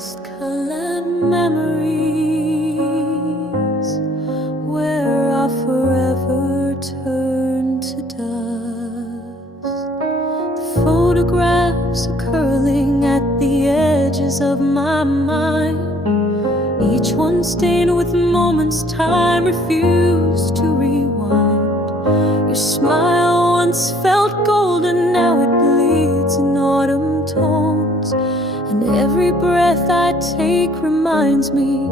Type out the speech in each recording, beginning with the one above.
rust-colored memories where I forever turn to dust. The photographs are curling at the edges of my mind, each one stained with moments time refused to rewind. Your smile once felt golden, now it bleeds in autumn tones, and every breath I take reminds me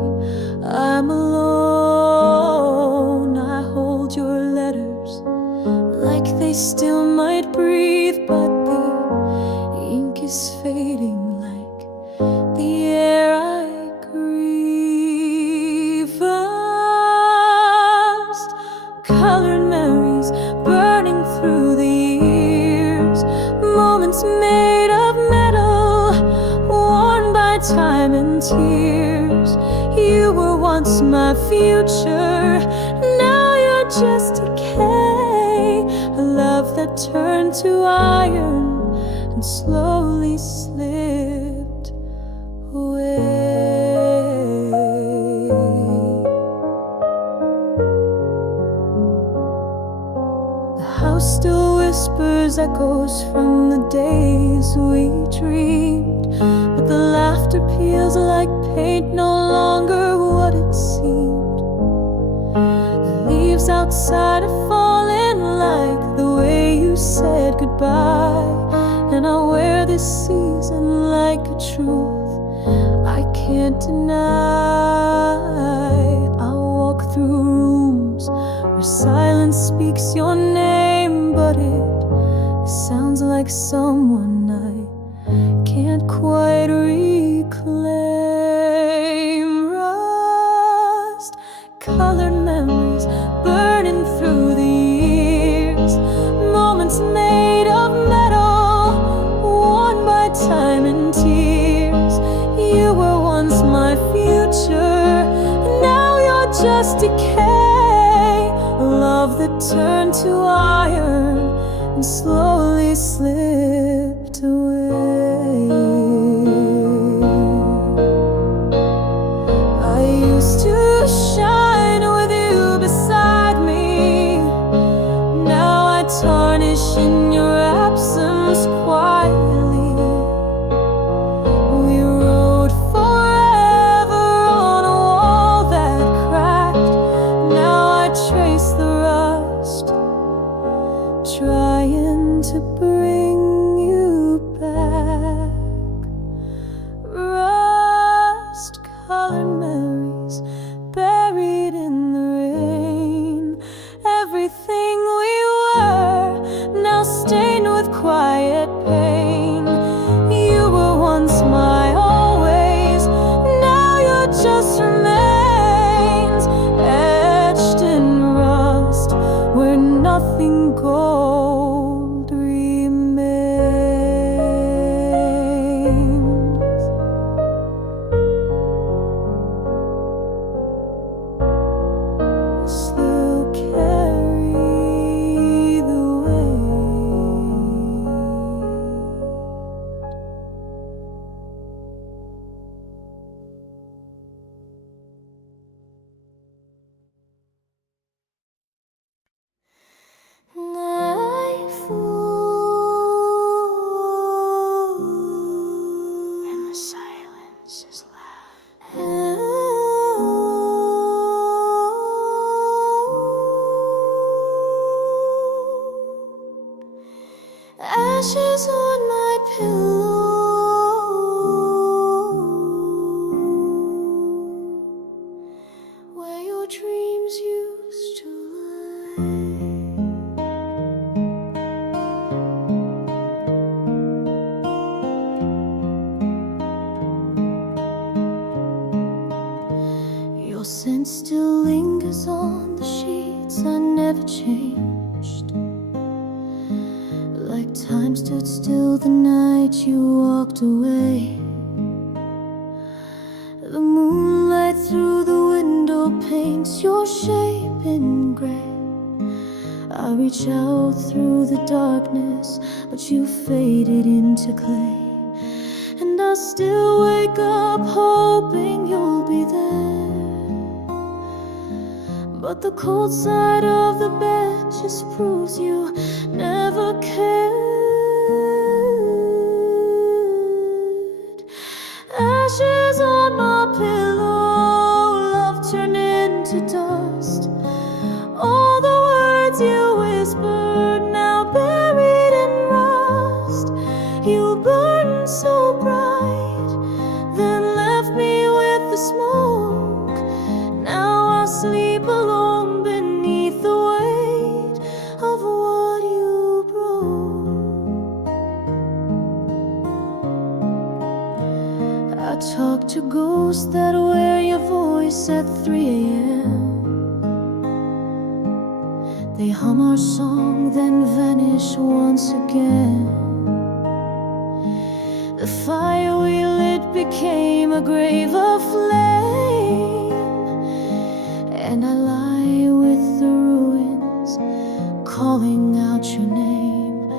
I'm alone. I hold your letters like they still might breathe, but the ink is fading like the air I grieve. Rust-colored memories burning through the years, moments made of metal, worn by time and tears. You were once my future, now you're just decay, a love that turned to iron and slowly slipped away. The house still whispers echoes from the days we dreamed, but the laughter peels like paint, no longer what it seemed. The leaves outside are falling like the way you said goodbye, and I wear this season like a truth I can't deny. I walk through rooms where silence speaks your name, but it sounds like someone I can't quite reclaim. Rust-colored memories burning through the years, moments made of metal, worn by time and tears. You were once my future, now you're just decay, a love that turned to iron and slowly slipped away. I used to shine with you beside me, now I tarnish in your absence quietly. We wrote forever on a wall that cracked, now I trace the rust, trying to bring you back. Rust-colored memories buried in the rain, everything we were now stained with quiet pain. You were once my always, now you're just remains, etched in rust where nothing gold remains. Still carry the weight. And the silence is loud. Ashes on my pillow, where your dreams used to lie. Your scent still lingers on the sheets, I never changed. Like time stood still the night you walked away. The moonlight through the window paints your shape in gray. I reach out through the darkness, but you faded into clay. And I still wake up hoping you'll be there. But the cold side of the bed just proves you never cared. Ashes on my pillow, love turned into dust. All the words you whispered, now buried in rust. You burned so bright, then left me with the smoke. Now I sleep alone beneath the weight of what you broke. I talk to ghosts that wear your voice at 3 a.m. They hum our song, then vanish once again. The fire we lit became a grave of flame, and I lie with the ruins, calling out your name.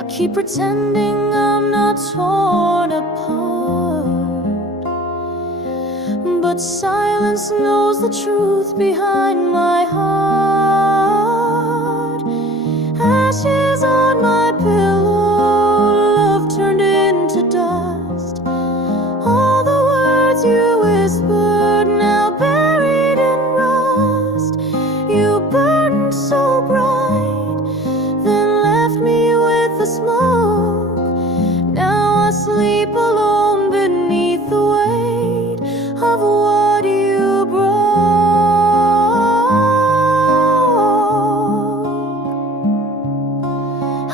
I keep pretending I'm not torn apart, but silence knows the truth behind my heart. Ashes on my pillow, love turned into dust. All the words you whispered, now buried in rust. You burned so bright, then left me with the smoke. Now I sleep alone beneath the weight of what you broke.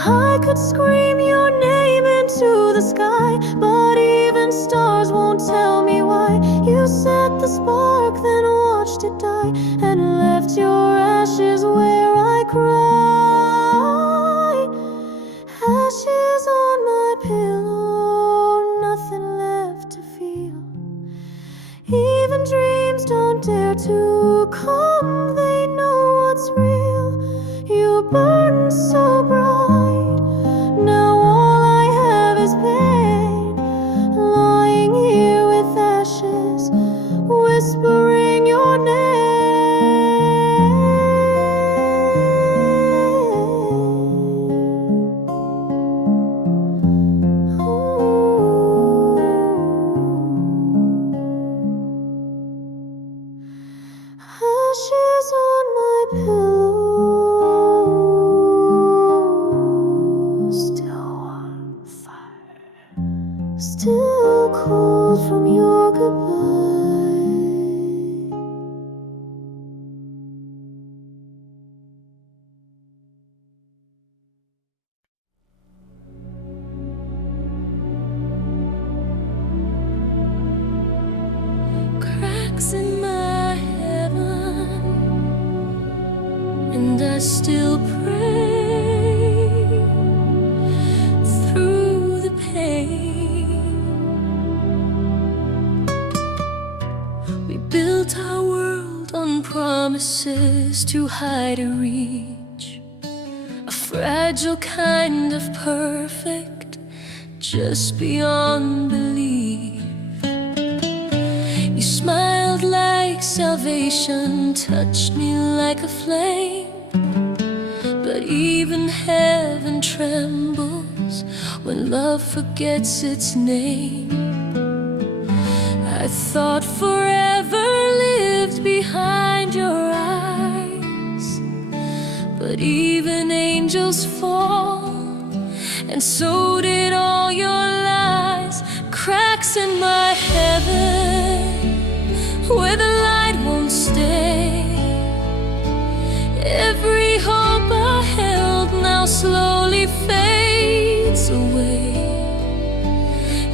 I could scream your name into the sky, but even stars won't tell me why. You set the spark, then watched it die, and left your ashes where I cry. Ashes on my pillow, nothing left to feel. Even dreams don't dare to come, they know what's real. You burn so bright, now all I have is pain. Lying here with ashes, whispering your name. Ashes on my pillow, still on fire, still cold from your goodbye. Cracks in my heaven, and I still pray through the pain. We built our world on promises too high to reach, a fragile kind of perfect, just beyond belief. You smiled like salvation, touched me like a flame, but even heaven trembles when love forgets its name. I thought forever lived behind your eyes, but even angels fall, and so did all your lies. Cracks in my heaven, where the light won't stay. Every hope I held now slowly fades away.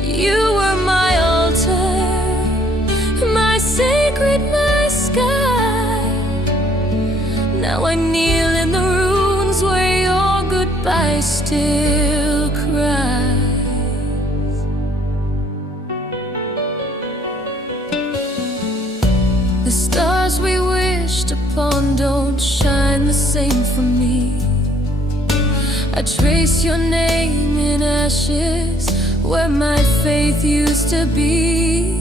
You were my altar, my sacred, my sky. Now I kneel in the ruins where your goodbye still cries. The stars we wished upon don't shine the same for me. I trace your name in ashes where my faith used to be.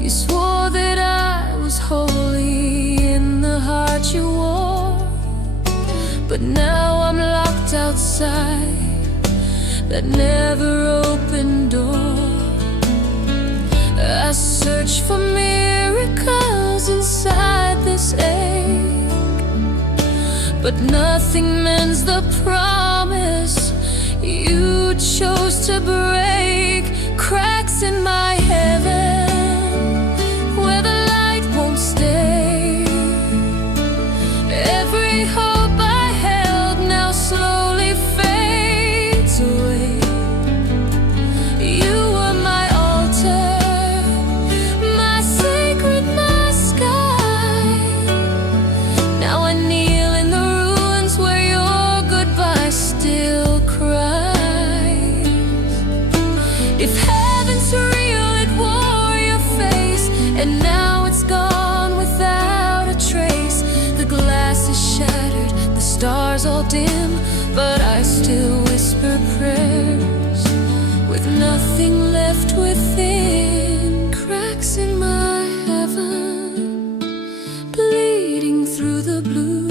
You swore that I was holy in the heart you wore, but now I'm locked outside that never opened door. I search for miracles inside this ache, but nothing mends the promise you chose to break. Cracks in my heaven where the light won't stay. Every hope I held now slowly fades away. You were my altar, my sacred, my sky. Now I kneel in the ruins where your goodbye still cries. If heaven's real, it wore your face, and now it's gone without a trace. The glass is shattered, the stars all dim, but I still whisper prayers with nothing left within. Cracks in my heaven, bleeding through the blue.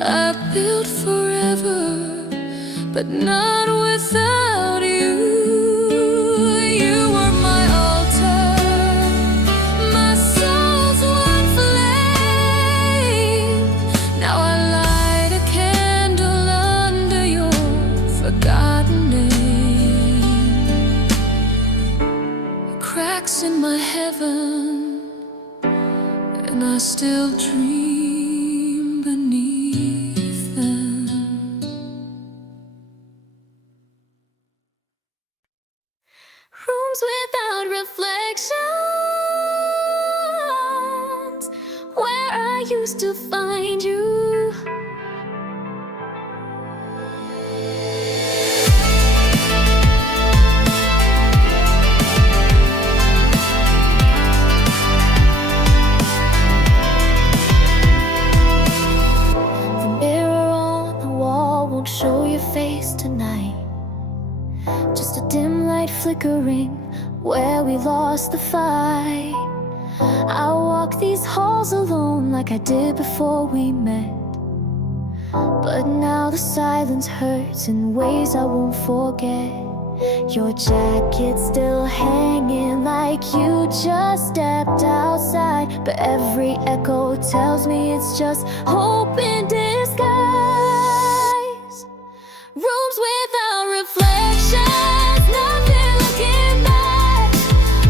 I built forever, but not without you. You were my altar, my soul's one flame. Now I light a candle under your forgotten name. Cracks in my heaven, and I still dream beneath them. Rooms without reflections, where I used to find you. The mirror on the wall won't show your face tonight. Just a dim light flickering where we lost the fight. I walk these halls alone like I did before we met, but now the silence hurts in ways I won't forget. Your jacket's still hanging like you just stepped outside, but every echo tells me it's just hope in disguise. Rooms without reflections, nothing looking back.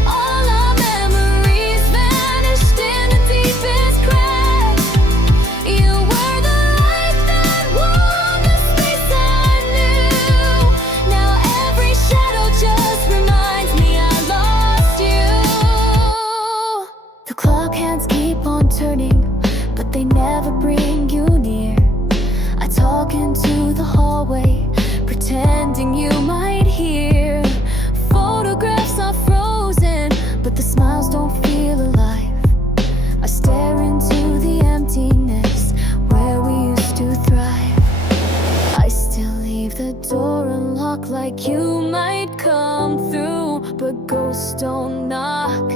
All our memories vanished in the deepest crack. You were the light that warmed the space I knew. Now every shadow just reminds me I lost you. The clock hands keep on turning, but they never bring you near. I talk into the hallway, pretending you might hear. Photographs are frozen, but the smiles don't feel alive. I stare into the emptiness where we used to thrive. I still leave the door unlocked like you might come through, but ghosts don't knock,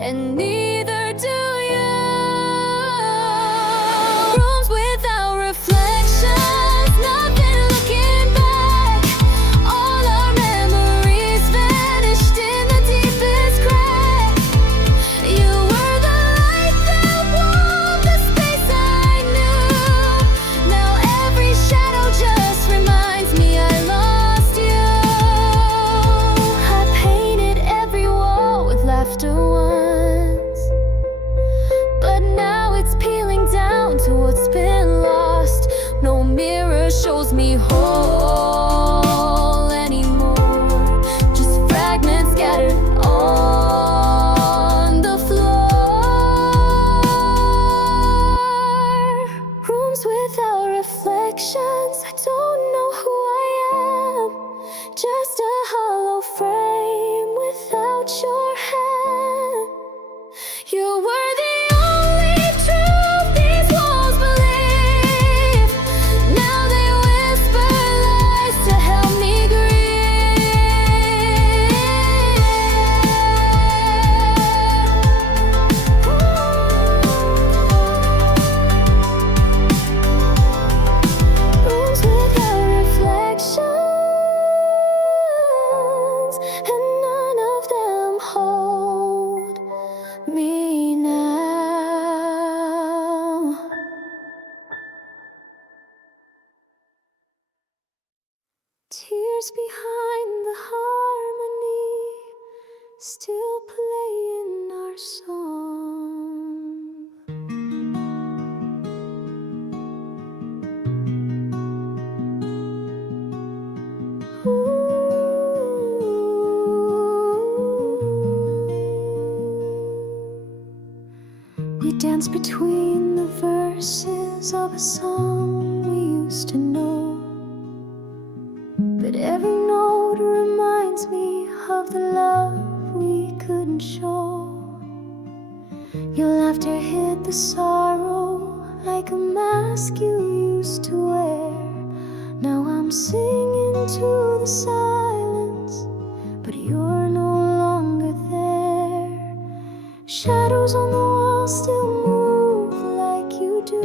and neither do you. Rooms without reflections, nothing looking back. All our memories vanished in the deepest crack. You were the light that warmed the space I knew. Now every shadow just reminds me I lost you. I painted every wall with laughter once, but now it's peeling down to what's been lost. No mirror shows me whole anymore, just fragments scattered on the floor. Rooms without reflections, I don't know who I am. Just a hollow frame without your hand. You were the only truth these walls believe. Now they whisper Tears behind the harmony, still playing our song. We dance between the verses of a song we used to know, but every note reminds me of the love we couldn't show. Your laughter hid the sorrow like a mask you used to wear. Now I'm singing to the silence, but you're no longer there. Shadows on the wall still move like you do,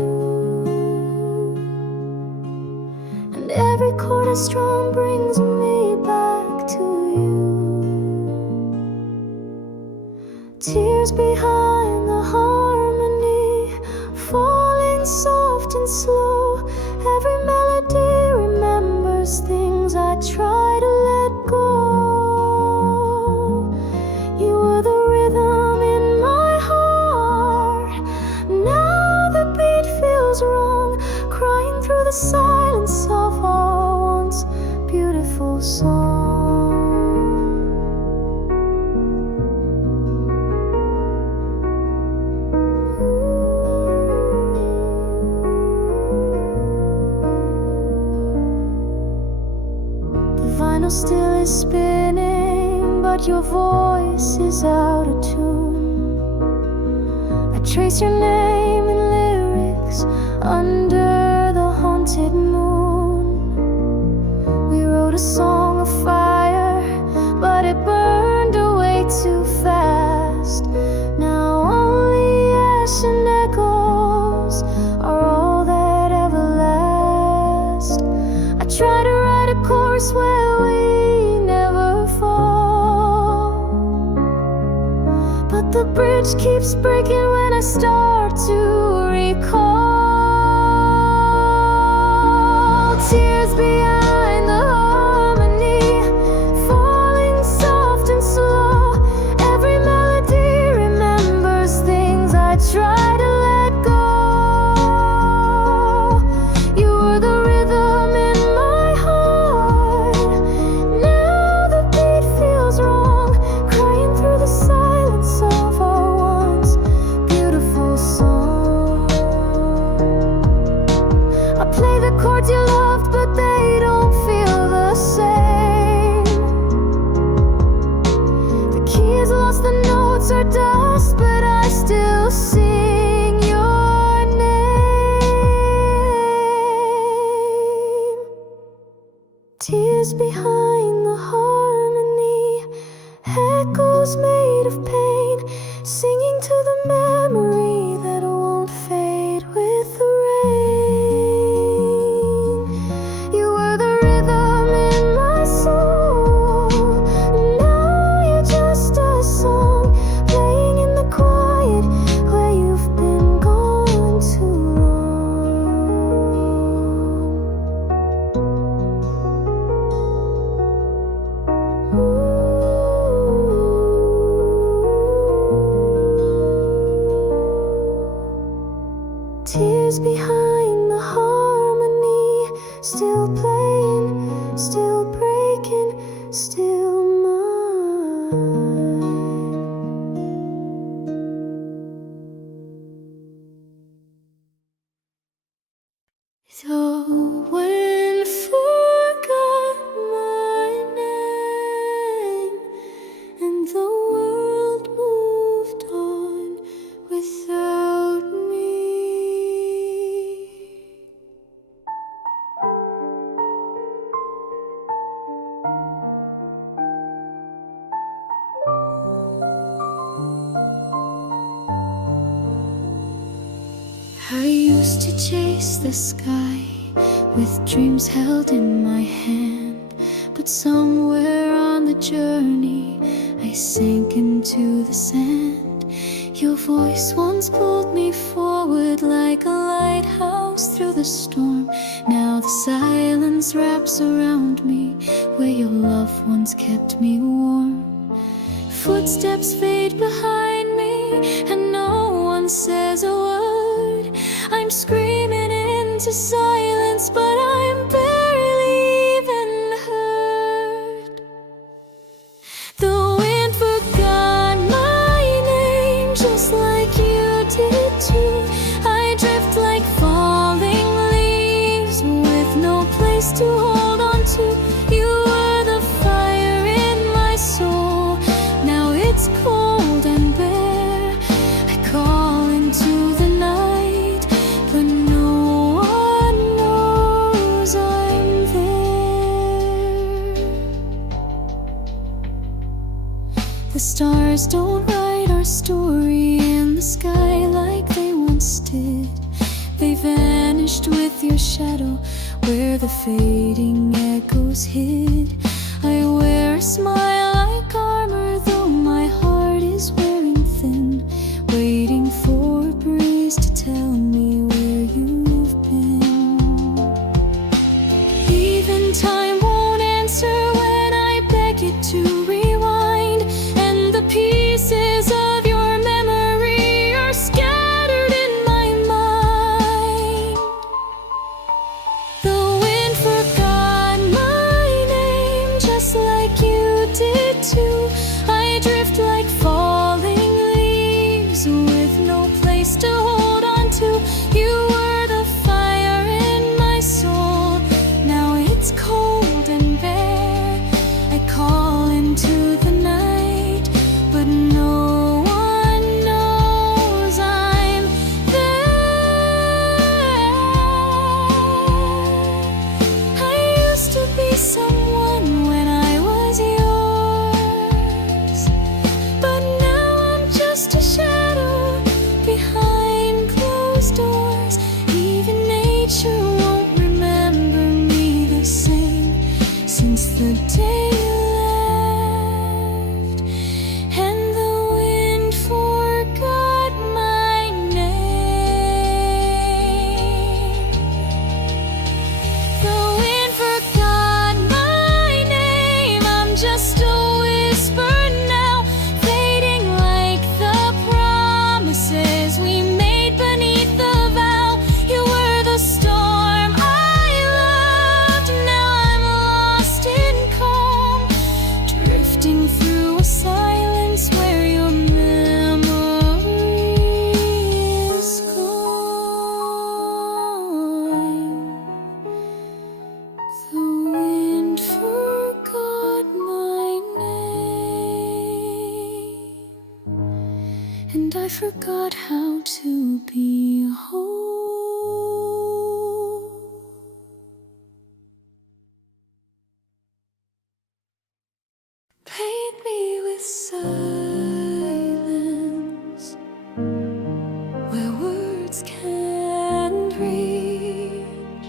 and every chord I strum brings me back to you. Tears behind the harmony, falling soft and slow. Every melody remembers things I try to let go. You were the rhythm in my heart. Now the beat feels wrong, crying through the silence of our once beautiful song. The vinyl still is spinning, but your voice is out of tune. I trace your name in lyrics under the haunted moon. We wrote a song of fire, but it burned away too fast. Now only ash and echoes are all that ever last. I try to write a chorus where we never fall, but the bridge keeps breaking when I start to recall. Tears behind the harmony, falling soft and slow. Every melody remembers things I try to let go. You were the rhythm in my heart. Now the beat feels wrong, crying through the silence of our once beautiful song. I play the chords you loved, but they don't feel the same. The key is lost, the notes are dust, but I still sing your name. Tears behind the harmony, echoes made of pain, singing to the memory that won't fade with the rain. You were the rhythm in my soul. Now you're just a song playing in the quiet where you've been gone too long. Tears behind the harmony, still playing, still breaking, still mine. The wind forgot my name, and the world moved on without me. I used to chase the sky with dreams held in my hand, but somewhere on the journey I sank into the sand. Your voice once pulled me forward like a lighthouse through through the storm. Now the silence wraps around me, where your love once kept me warm. Footsteps fade behind me, and no one says a word. I'm screaming into silence, but I'm barely even heard. The wind forgot my name, just like you did too. I drift like falling leaves, with no place to hold on to. You were the fire in my soul, now it's cold and bare. I call into the night, but no one knows I'm there. The stars don't write our story in the sky like they once did. They vanished with your shadow, where the fading echoes hid. I wear a smile like armor, though my heart is wearing thin, waiting for a breeze to tell me where you've been. Even time won't answer when I beg it to rewind, and the pieces of your memory are scattered in my mind. The wind forgot my name, just like you did too. I drift like falling leaves, with no place to hold on to. You were the fire in my soul, now it's cold and bare. I call into the night, but no one knows I'm there. I used to be someone when I was yours, but now I'm just a shadow behind closed doors. Even nature won't remember me the same since the day you left, and the wind forgot my name. The wind forgot my name, I'm just a whisper now, fading like the promises we made beneath the vow. You were the storm I loved, now I'm lost in calm, drifting through a silence where your memory is gone. The wind forgot my name, and I forgot how to be whole. Paint me with silence, where words can't reach.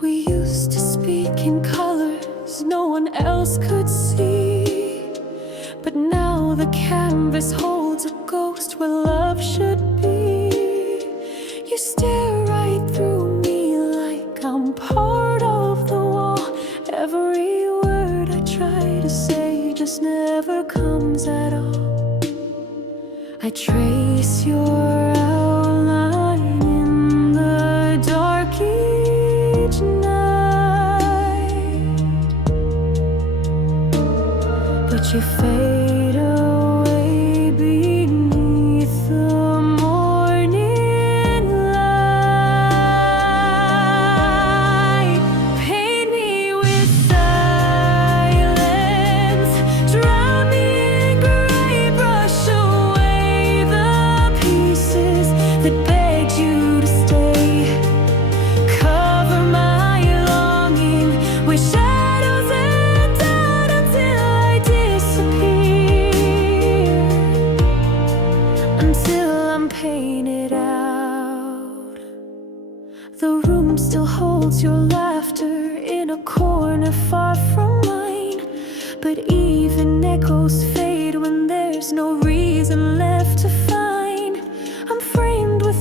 We used to speak in colors no one else could see, but now the canvas holds a ghost where love should be. You stare right through me like I'm part of the wall. Every word I try to say just never comes at all. I trace your outline in the dark each night, but you fade away beneath the morning light. Paint me with silence, drown me in gray, brush away the pieces that begged you to stay. Cover my longing with shadows and doubt until I disappear, until I'm painted out. The room still holds your laughter in a corner far from mine, but even echoes fade when there's no reason left to find. I'm framed with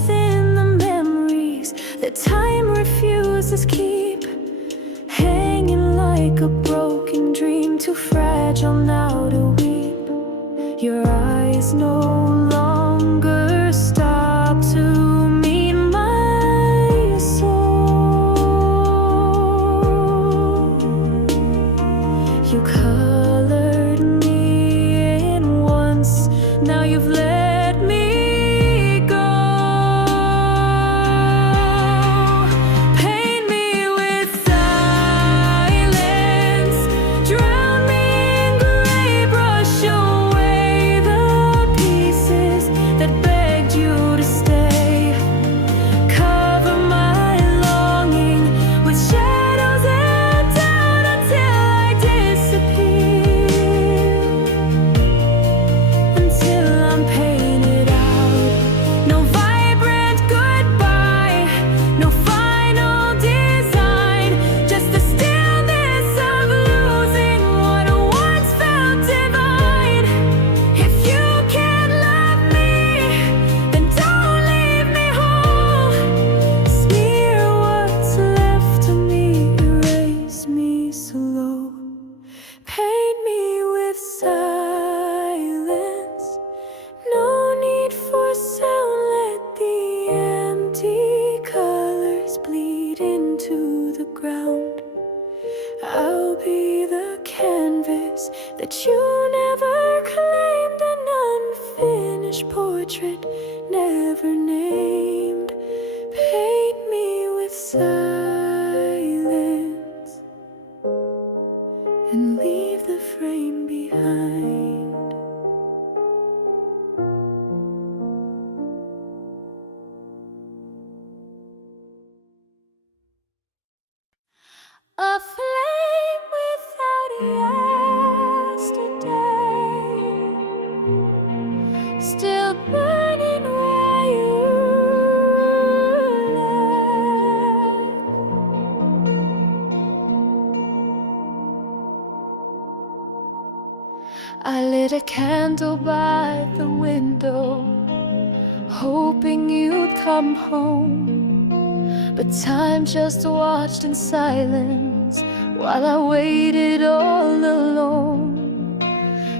that you never claimed, an unfinished portrait never named. Paint me with silence and leave the frame behind. A flame without yesterday, still burning where you left. I lit a candle by the window, hoping you'd come home. But time just watched in silence while I waited all alone.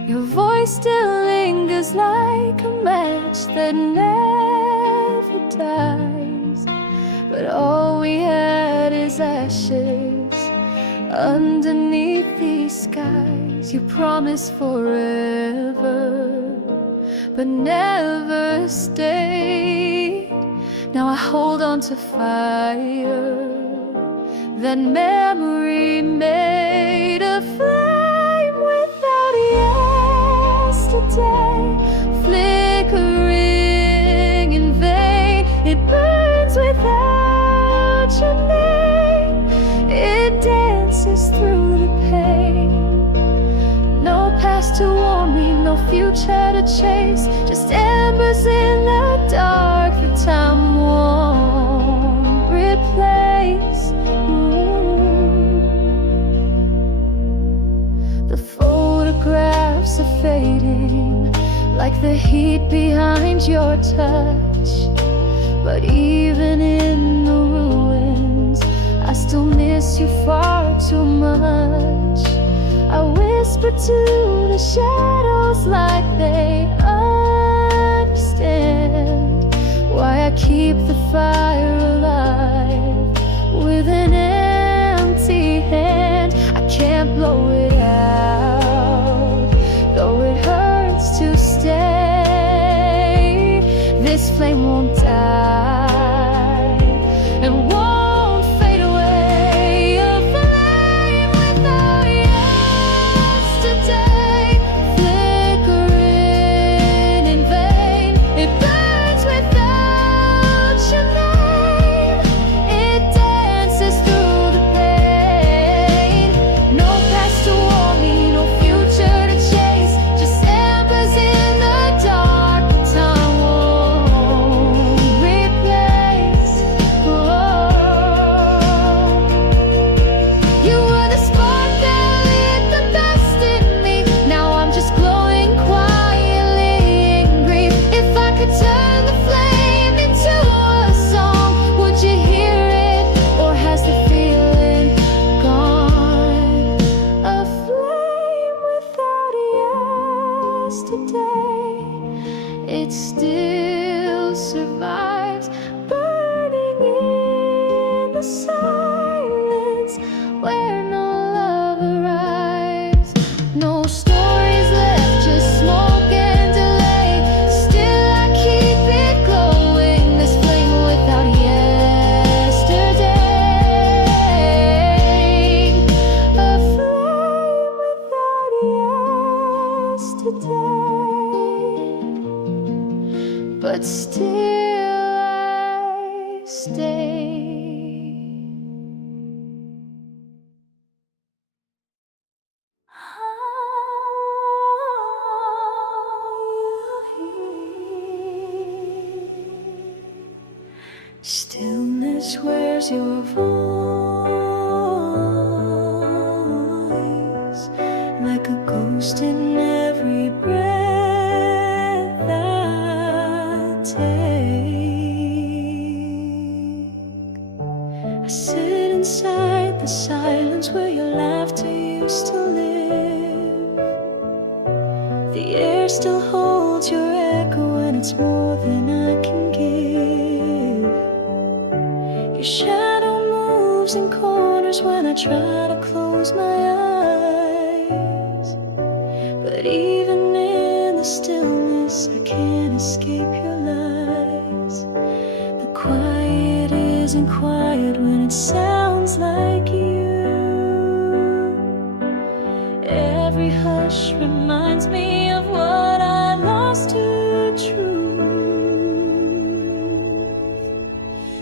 Your voice still lingers like a match that never dies, but all we had is ashes underneath these skies. You promised forever, but never stayed. Now I hold on to fire that memory made, a flame without yesterday, flickering in vain. It burns without your name. It dances through the pain. No past to warn me, no future to chase, just embers in the dark that time won't replace. The photographs are fading like the heat behind your touch, but even in the ruins I still miss you far too much. I whisper to the shadows like they understand why I keep the fire alive with an empty hand. I can't blow it out, though it hurts to stay. This flame won't die and won't fade away. A flame without yesterday, flickering in vain. It burns without your name. It dances through the pain. No past to warn me, no future to chase, just embers in the dark that time won't replace. Oh, you were the spark that lit the best in me. Now I'm just glowing quietly in grief. If I could turn the flame into a song, would you hear it, or has the feeling gone? A flame without yesterday, it still survives, burning in the silence where no love arrives. No stories left, just smoke and delay. Still I keep it glowing, this flame without yesterday. A flame without yesterday, but still I stay. Stillness, where's your voice? Like a ghost in every breath I take. I sit inside the silence where your laughter used to live. The air still holds your echo, and it's more than I can give. Your shadow moves in corners when I try to close my eyes. isn't quiet when it sounds like you. Every hush reminds me of what I lost to truth.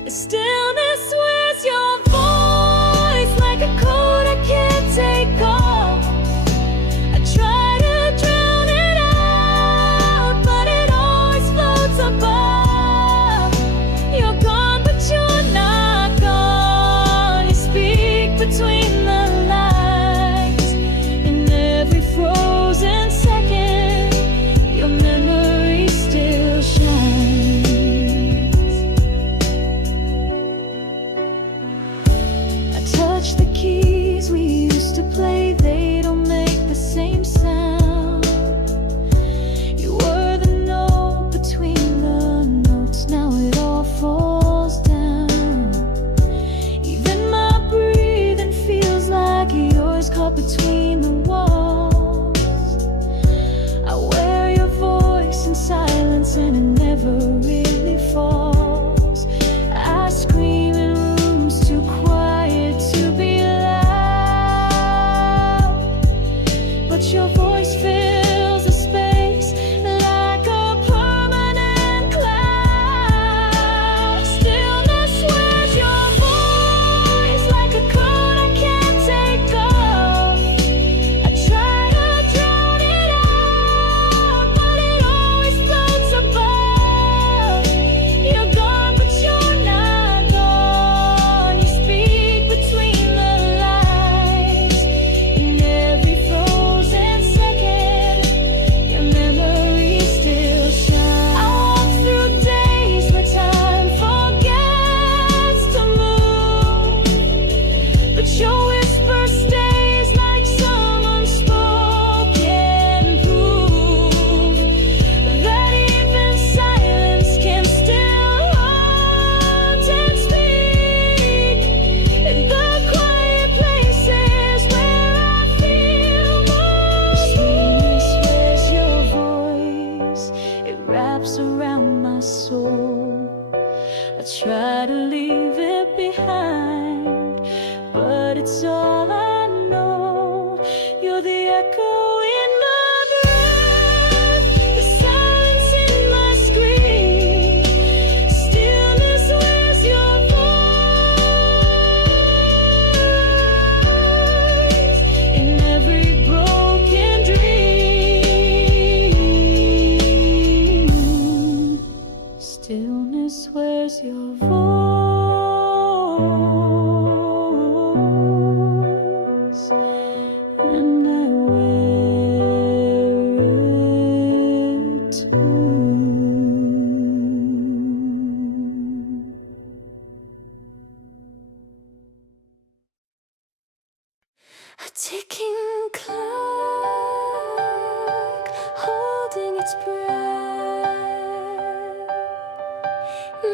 The stillness wears your voice like a coat I can't take off. I try to drown it out, but it always floats above. You're gone, but you're not gone. You speak between the lines. In every frozen second, your memory still shines. I touch the keys we used to play, they don't make the same sound. You were the note between the notes, now it all falls down. Even my breathing feels like yours, caught between the walls. I wear your voice in silence and it never really falls. I scream in rooms too quiet to be loud, but your voice fills the space like a permanent cloud. Stillness wears your voice like a coat I can't take off. I try to drown it out, but it always floats above. You're gone, but you're not gone. You speak between the lines. In every frozen second, your memory still shines. I walk through days where time forgets to move, but your whisper stays like some unspoken proof that even silence can still haunt and speak. In the quiet places where I feel most. Stillness wears your voice, it wraps around my soul. I try to leave it behind, but it's all I know. You're the echo in my breath, the silence in my scream. Stillness wears your voice in every broken dream. Stillness wears your voice, and I wear it too. A ticking clock holding its breath.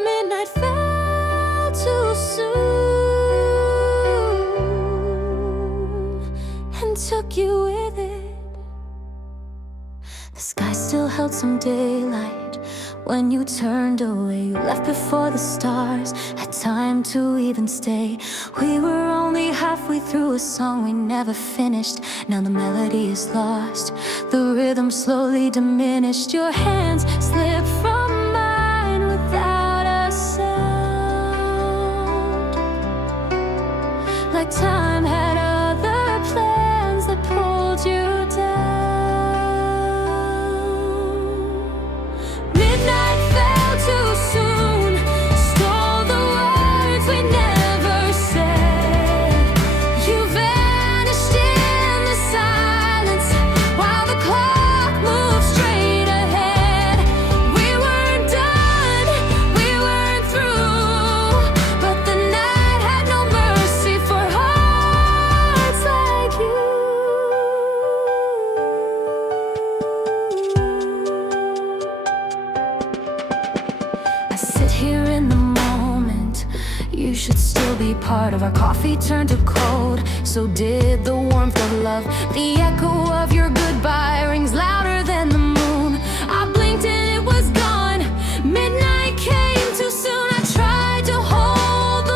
Midnight fell too soon and took you with it. The sky still held some daylight when you turned away. You left before the stars had time to even stay. We were only halfway through a song we never finished. Now the melody is lost, the rhythm slowly diminished. Your hands slipped from mine without a sound, like time had other plans that pulled you down. Midnight fell too soon, stole the words we never said. You vanished in the silence while the clock moved straight ahead. We weren't done, we weren't through, but the night had no mercy for hearts like you. I sit here in the moment, you should still be part of. Our coffee turned to cold, so did the warmth of love. The echo of your goodbye rings louder than the moon. I blinked and it was gone. Midnight came too soon. I tried to hold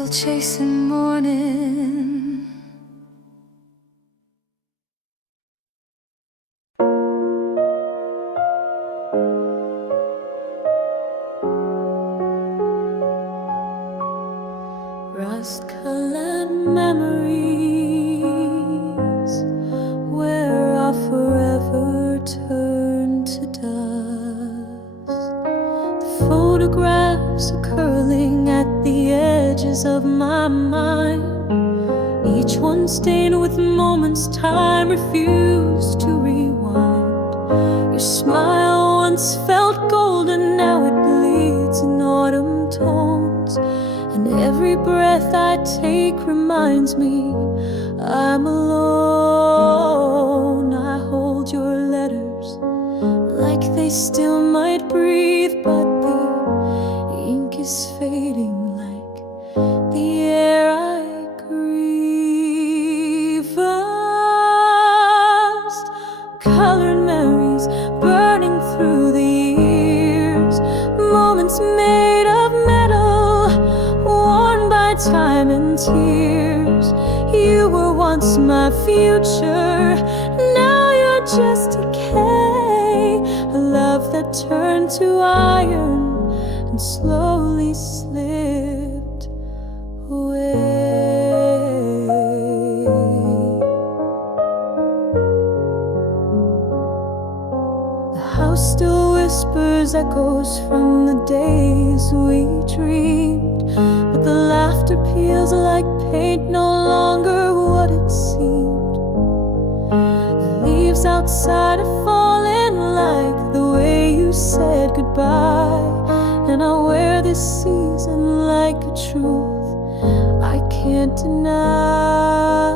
still chasing morning. Rust-colored memories where I forever turn to dust. The photographs are curling at the edges of my mind, each one stained with moments time refused to rewind. Your smile once felt golden, now it bleeds in autumn tones, and every breath I take reminds me I'm alone. I hold your letters like they still might breathe, but the ink is fading like the air I grieve. Rust-colored memories burning through the years, moments made of metal, worn by time and tears. You were once my future, now you're just decay. A love that turned to iron and slowly slipped away. The house still whispers echoes from the days we dreamed, but the laughter peels like paint, no longer what it seemed. The leaves outside are falling like the way you said goodbye, and I wear this season like a truth I can't deny.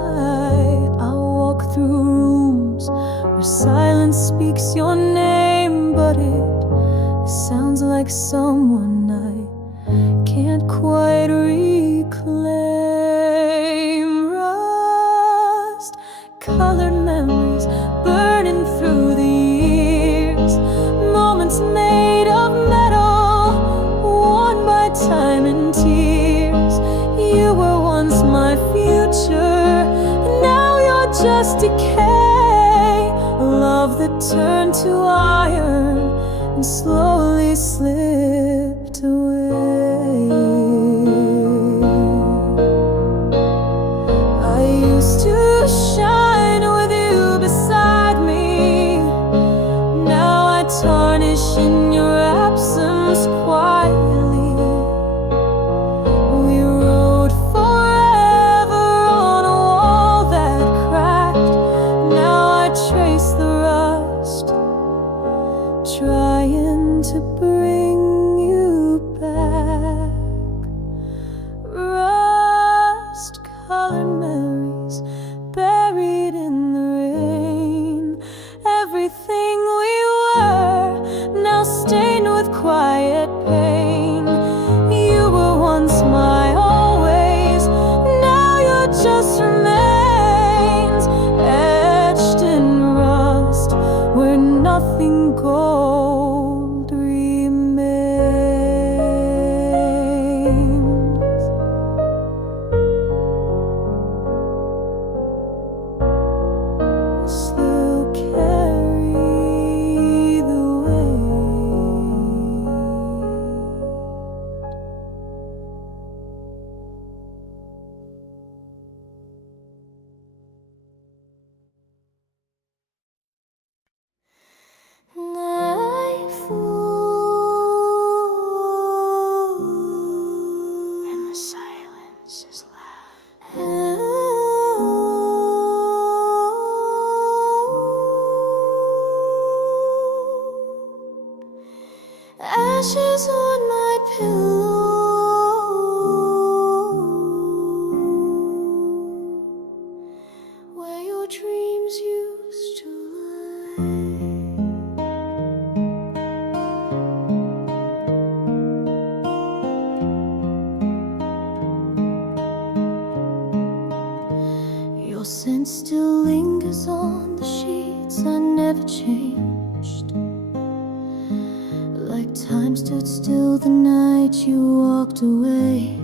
I walk through rooms where silence speaks your name, but it sounds like someone I can't quite reclaim. Rust-colored memories burning through the years, moments made of metal, worn by time and tears. You were once my future, and now you're just decay. Love that turned to iron and slowly slipped away. I used to shine with you beside me, now I tarnish in your absence quietly. We wrote forever on a wall that cracked, now I trace the rust, trying to bring you back. Rust-colored memories buried in the rain, everything we were now stained with quiet pain. You were once my always, now you're just remains, etched in rust where nothing gold remains. Still carry the weight. Nightfall, and the silence is loud. Ashes on my pillow, where your dreams used to lie. Your scent still lingers on the sheets, I never changed. Like time stood still the night you walked away.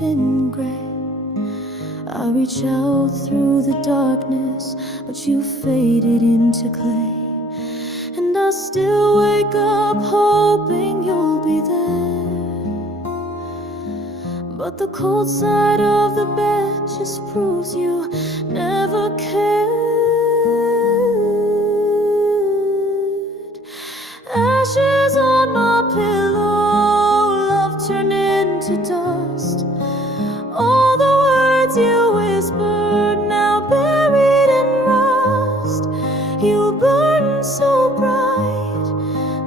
been gray. I reach out through the darkness, but you faded into clay. And I still wake up hoping you'll be there. But the cold side of the bed just proves you never cared. Ashes on my pillow, love turned into dust. All the words you whispered, now buried in rust. You burned so bright,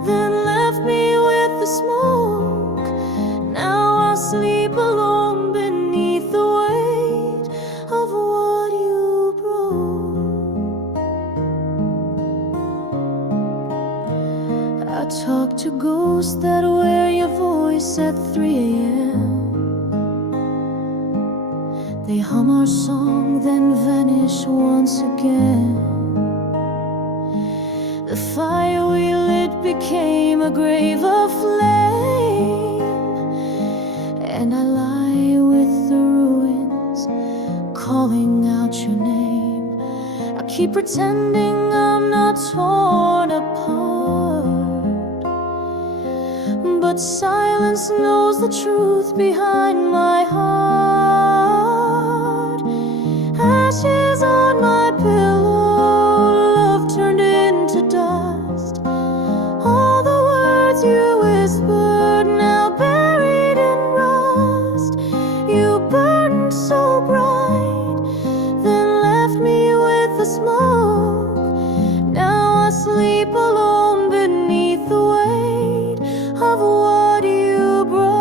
then left me with the smoke. Now I sleep alone beneath the weight of what you broke. I talk to ghosts that wear your voice at 3 a.m. They hum our song, then vanish once again. The fire we lit became a grave of flame, and I lie with the ruins, calling out your name. I keep pretending I'm not torn apart, but silence knows the truth behind my heart. Ashes on my pillow, love turned into dust. All the words you whispered, now buried in rust. You burned so bright, then left me with the smoke. Now I sleep alone beneath the weight of what you broke.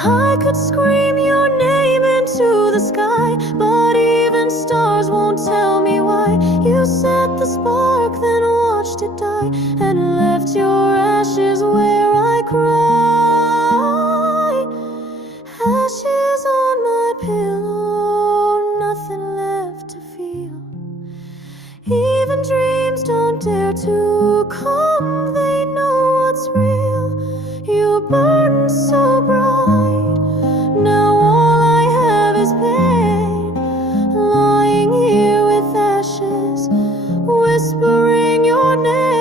I could scream your name into the sky, but even stars won't tell me why. You set the spark, then watched it die, and left your ashes where I cry. Ashes on my pillow, nothing left to feel. Even dreams don't dare to come, they know what's real. You burn so bright, now all I have is pain. Lying here with ashes, whispering your name.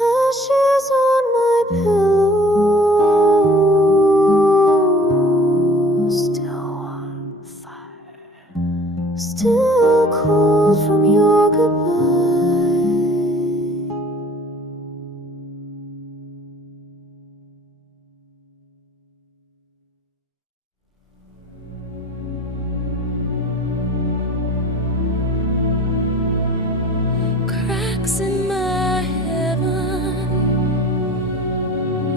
Ashes on my pillow, still on fire, still cold from your goodbye. Cracks in my heaven,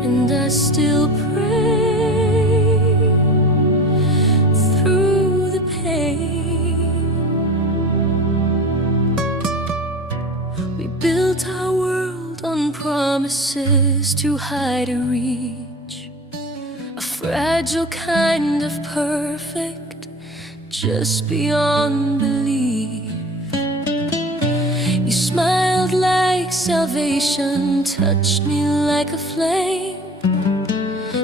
and I still pray through the pain. We built our world on promises too high to reach, a fragile kind of perfect, just beyond belief. You smiled like salvation, touched me like a flame,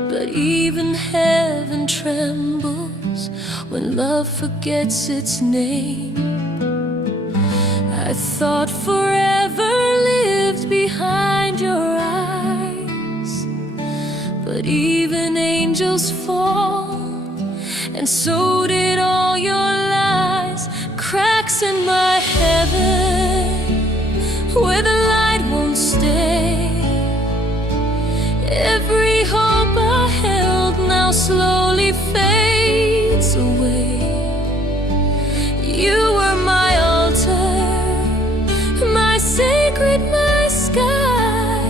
but even heaven trembles when love forgets its name. I thought forever lived behind your eyes, but even angels fall, and so did all your lies. Cracks in my heaven, where the light won't stay. Every hope I held now slowly fades away. You were my altar, my sacred, my sky.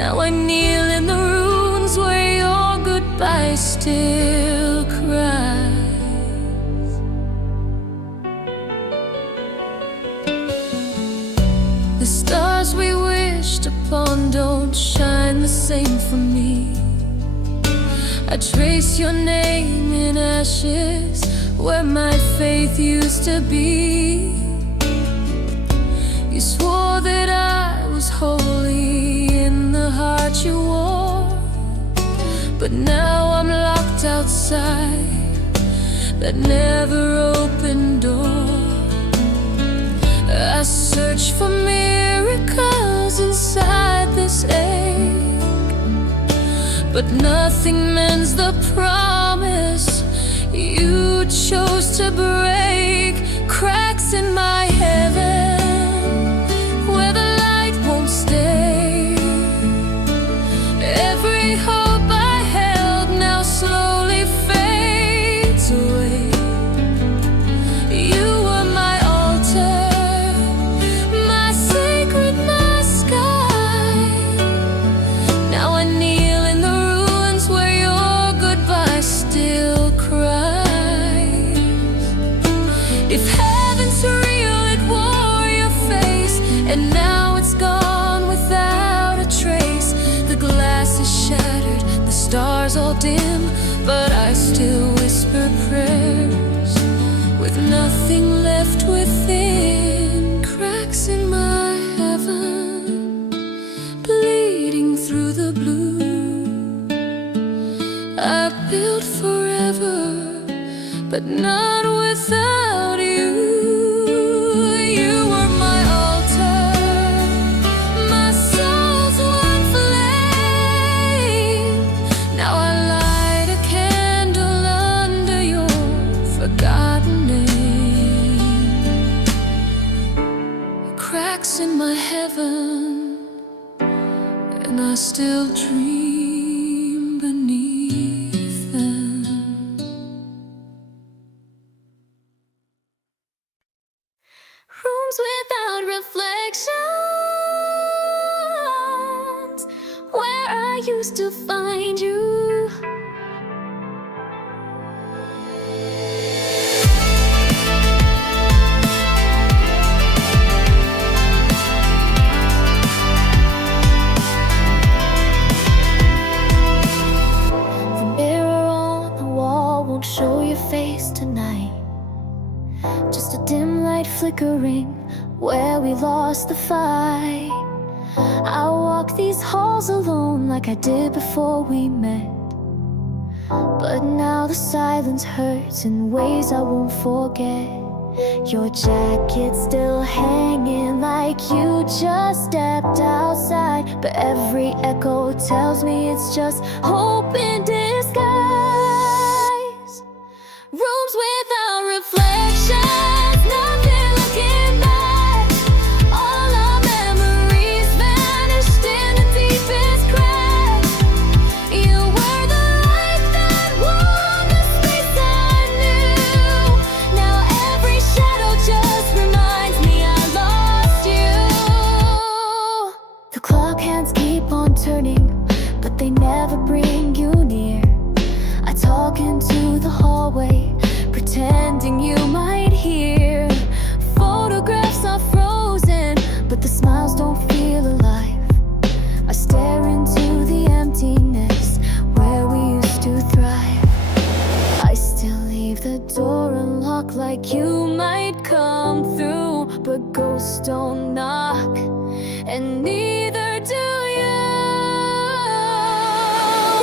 Now I kneel in the ruins where your goodbye still cries. The stars we wished upon don't same for me. I trace your name in ashes where my faith used to be. You swore that I was holy in the heart you wore, but now I'm locked outside that never opened door. I search for miracles inside this ache, but nothing mends the promise you chose to break. Cracks in my heaven where the light won't stay. Every hope I held now slowly fades away. You were my altar, my sacred, my sky. Now I kneel in the ruins where your goodbye still cries. If heaven's real, it wore your face, and now it's gone without a trace. The glass is shattered, the stars all dim, but I still whisper prayers with nothing left within. Cracks in my heaven, bleeding through the blue. I built forever, but not without you. You were my altar, my soul's one flame. Now I light a candle under your forgotten name. Cracks in my heaven, and I still dream beneath them. Rooms without reflections, where I used to find you. The mirror on the wall won't show your face tonight. Just a dim light flickering where we lost the fight. I walk these halls alone like I did before we met, but now the silence hurts in ways I won't forget. Your jacket still hanging like you just stepped outside, but every echo tells me it's just hope in disguise. Rooms without reflections, nothing looking back. All our memories vanished in the deepest crack. You were the light that warmed the space I knew. Now every shadow just reminds me I lost you. The clock hands keep on turning, but they never bring you near. I talk into the hallway, pretending you might hear. Photographs are frozen, but the smiles don't feel alive. I stare into the emptiness where we used to thrive. I still leave the door unlocked like you might come through, but ghosts don't knock, and neither do you.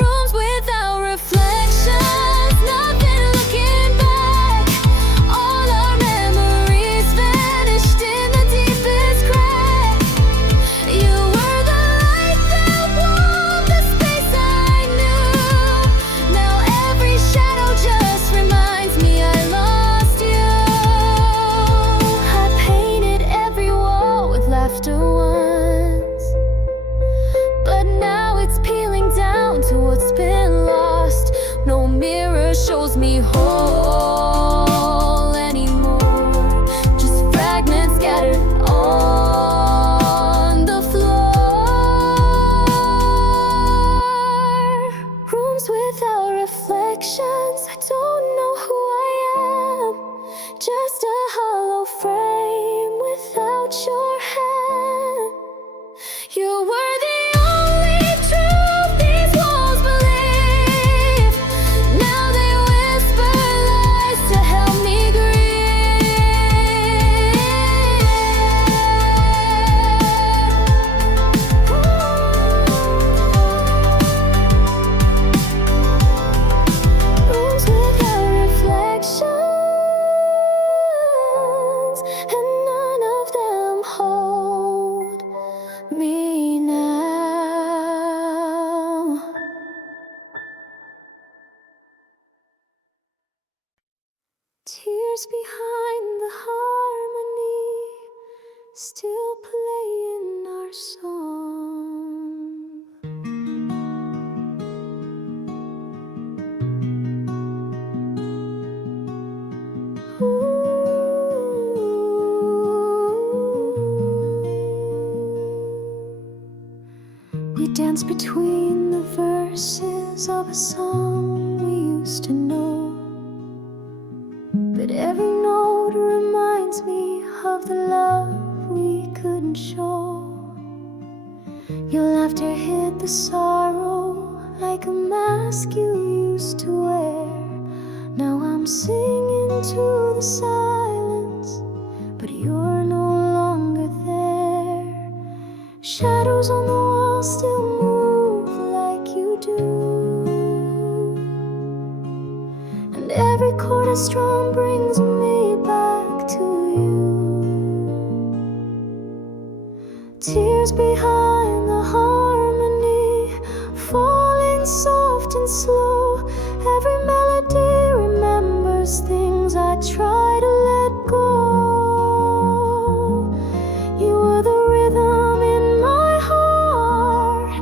Rooms without reflections, nothing looking back. All our memories vanished in the deepest crack. You were the light that warmed the space I knew. Now every shadow just reminds me I lost you. I painted every wall with laughter once, but now it's peeling down to what's been lost. No mirror shows me whole anymore, just fragments scattered on the floor. Rooms without reflections, I don't know who I am. Just a hollow frame without your hand. You were the only truth Tears behind the harmony, still playing our song. We dance between the verses of a song we used to know, but every note reminds me of the love we couldn't show. Your laughter hid the sorrow like a mask you used to wear. Now I'm singing to the silence, but you're no longer there. Shadows on the wall still move like you do, and every chord I strum brings me back to you. Tears behind the harmony, falling soft and slow. Every melody remembers things I try to let go. You were the rhythm in my heart.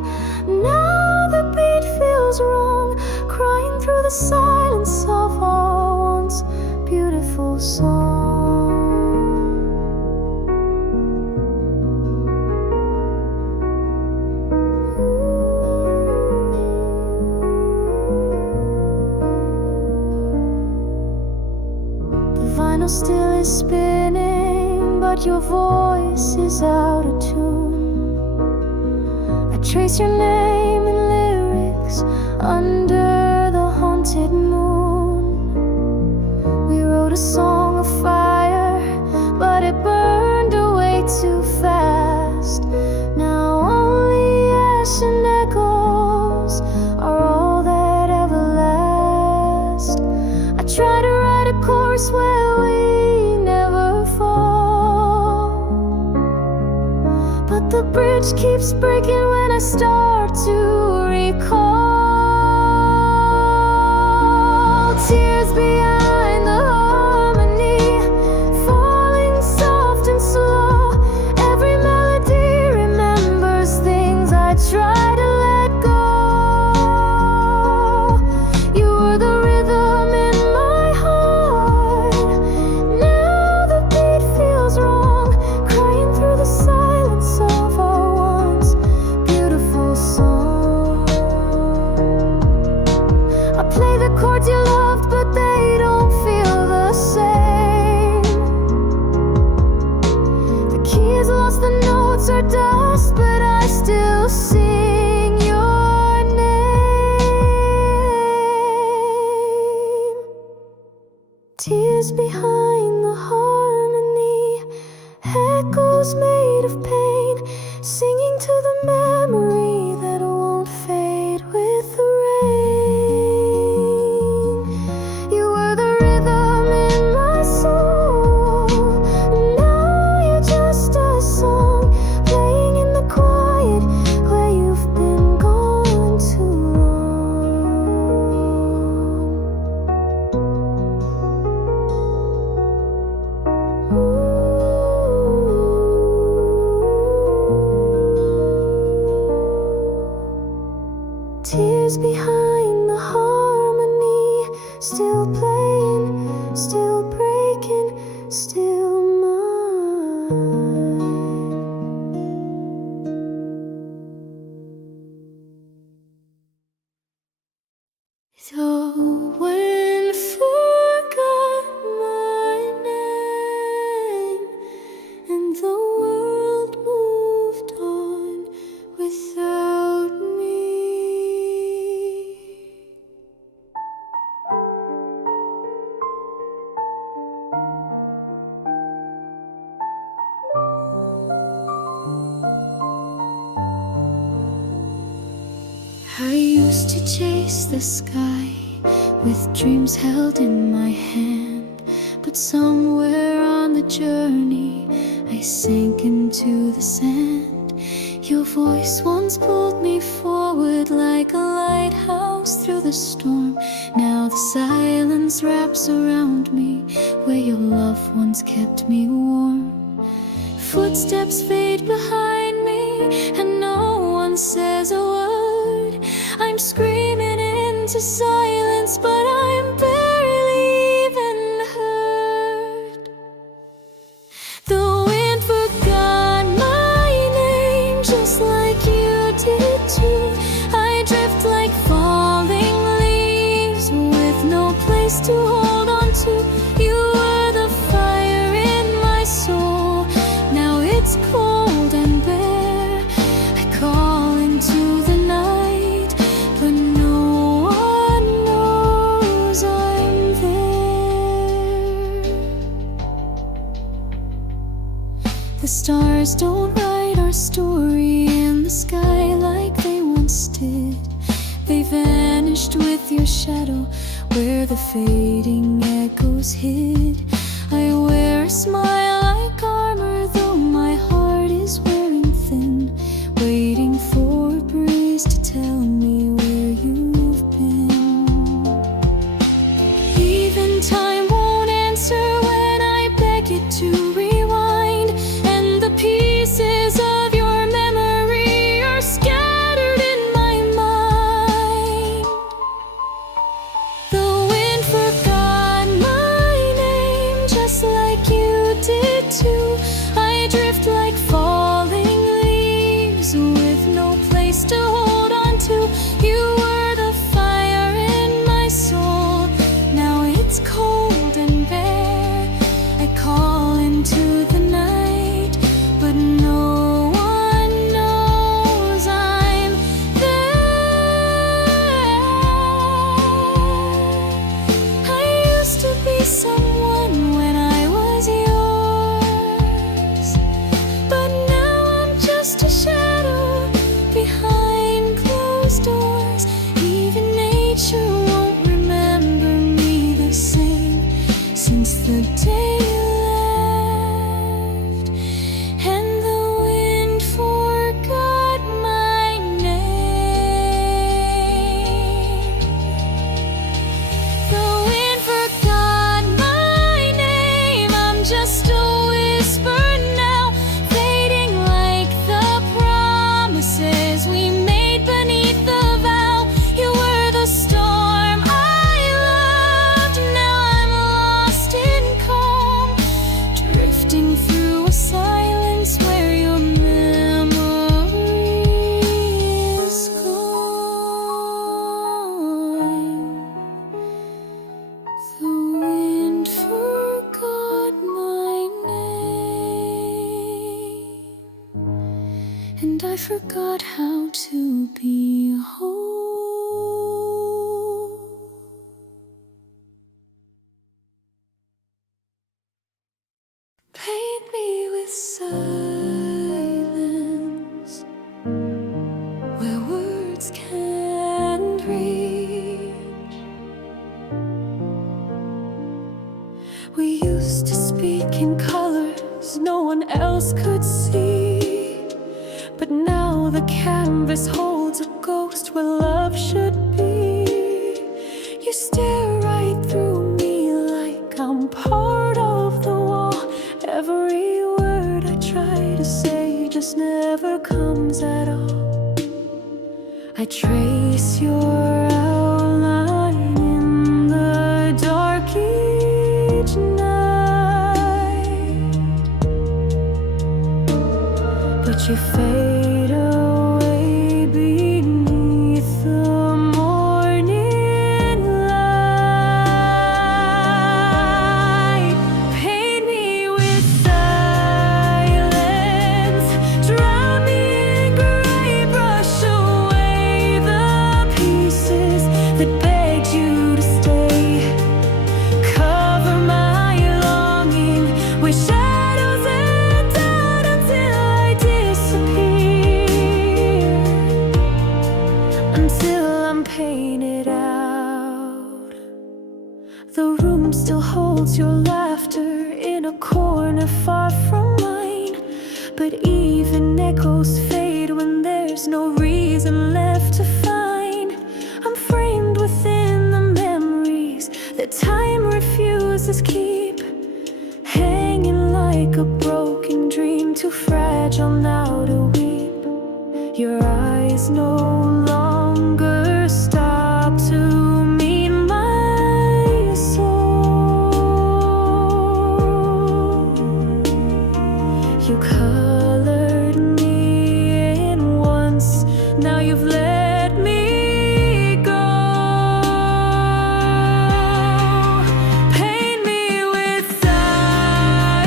Now the beat feels wrong, crying through the silence of our once beautiful song. Vinyl still is spinning, but your voice is out of tune. I trace your name in lyrics under the haunted moon. We wrote a song of fire, but it burned away too fast. Now only ash and echoes are all that ever last. I try to write a chorus where we never fall, but the bridge keeps breaking when I start to recall. Tears behind the harmony, falling soft and slow. Every melody remembers things I try to let go. You were the rhythm in my heart. Now the beat feels wrong, crying through the silence of our once beautiful song. I play the chords you loved, but they don't feel the same. The key is lost, the notes are dust, but I still sing your name. Tears behind the harmony, echoes made of pain, singing to the memory that won't fade with the rain. You were the rhythm in my soul. Now you're just a song playing in the quiet where you've been gone too long. Tears behind the harmony, still playing, still breaking, still mine. Though when forgot my name, and the world moved on without me. I used to chase the sky with dreams held in my hand, but somewhere on the journey I sank into the sand. Your voice once pulled me forward like a lighthouse through the storm. Now the silence wraps around me, where your love once kept me warm. Footsteps fade behind me, and no one says a word. I'm screaming into silence, but I'm barely even heard. The wind forgot my name, just like you did too. I drift like falling leaves, with no place to hold on to. You were the fire in my soul. Now it's cold and bare. I call into the night, but no one knows I'm there. The stars don't write our story in the sky like they once did. They vanished with your shadow, where the fading echoes hid. I wear a smile like armor, though my heart is wearing thin, waiting for a breeze to tell me where you've been. Even time won't answer when I beg it to rewind, and the pieces of your memory are scattered in my mind. The wind forgot my name, just like you did too. I drift like falling leaves, with no place to hold on to. You were the fire in my soul. Now it's cold and bare. I call into the night, but no one knows I'm there. I used to be someone when I was yours, but now I'm just a shadow behind closed doors. Even nature won't remember me the same since the day you left, and the wind forgot my name. The wind forgot my name. I'm just a whisper now, fading like the promises we made beneath the vow. You were the storm I loved. Now I'm lost in calm, drifting through a silence where your memory is gone. The wind forgot my name, and I forgot how to be whole. Paint me with silence, where words can't reach. We used to speak in colors no one else could see, but now the canvas holds a ghost where love should be. You stare right through me like I'm part of the wall. Every word I try to say just never comes at all. I trace your outline in the dark each night, but you fade away beneath the morning light. Paint me with silence, drown me in gray, brush away the pieces that begged you to stay. Cover my longing with shadows and doubt until I disappear, until I'm painted out. The room still holds your laughter in a corner far from mine, but even echoes fade when there's no reason left to find. I'm framed within the memories that time refuses keep, hanging like a broken dream, too fragile now to weep. Your eyes no longer stop to meet my soul. You colored me in once, now you've let me go. Paint me with silence,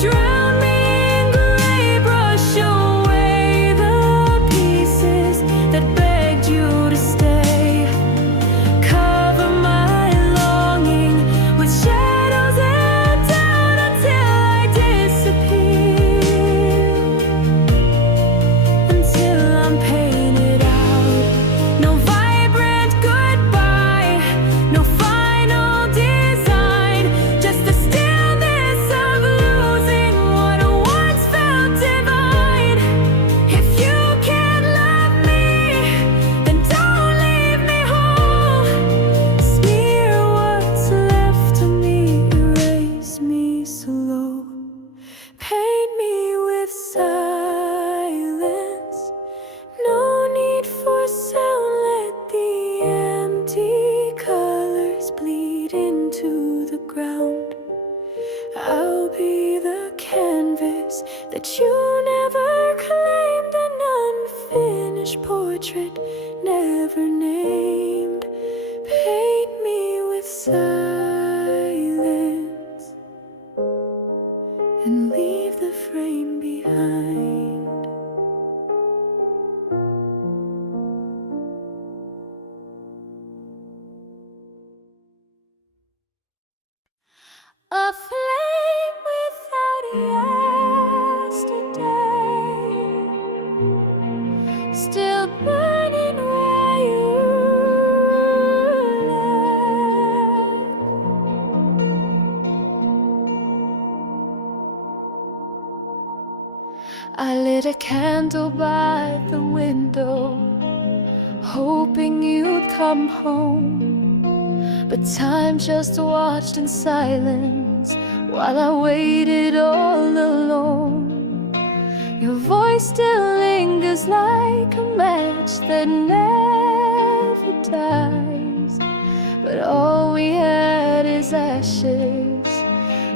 drown me in gray, brush away the pieces that begged you to stay. Cover my longing with shadows and doubt until I disappear, until I'm painted out. No vibrant goodbye, no final design, just the stillness of losing what once felt divine. If you can't love me, then don't leave me whole. Smear what's left of me, erase me slow. Paint me with silence, no need for sound, let the empty colors bleed into the ground. I'll be the canvas that you never claimed, an unfinished portrait never named. Paint me with silence and leave the frame behind. A flame without yesterday, still burning where you left. I lit a candle by the window, hoping you'd come home. But time just watched in silence while I waited all alone. Your voice still lingers like a match that never dies, but all we had is ashes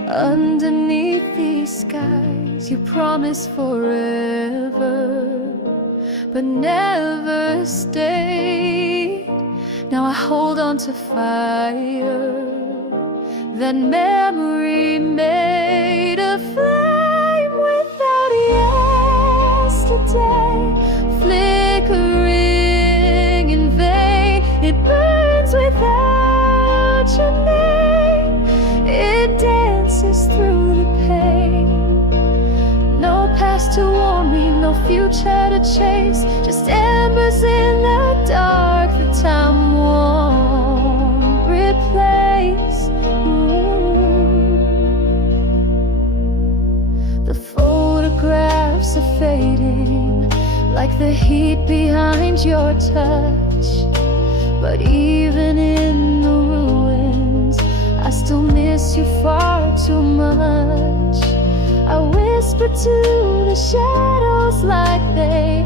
underneath these skies. You promised forever, but never stayed. Now I hold on to fire that memory made, a flame without yesterday, flickering in vain. It burns without your name, it dances through the pain. No past to warn me, no future to chase, just embers in the dark that time won't replace. The photographs are fading like the heat behind your touch, but even in the ruins I still miss you far too much. I whisper to the shadows like they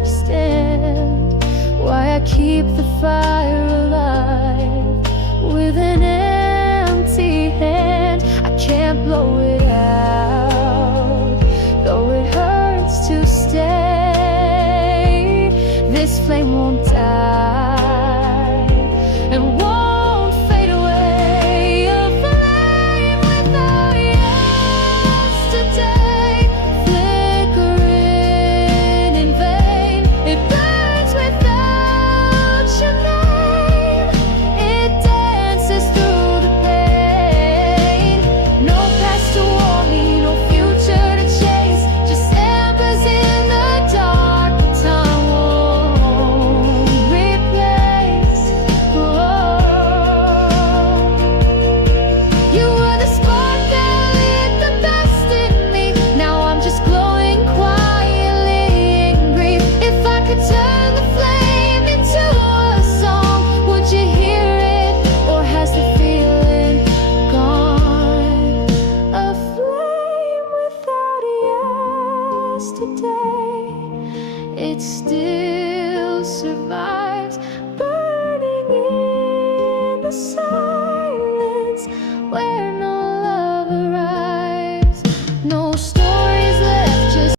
understand why I keep the fire alive with an empty hand. I can't blow it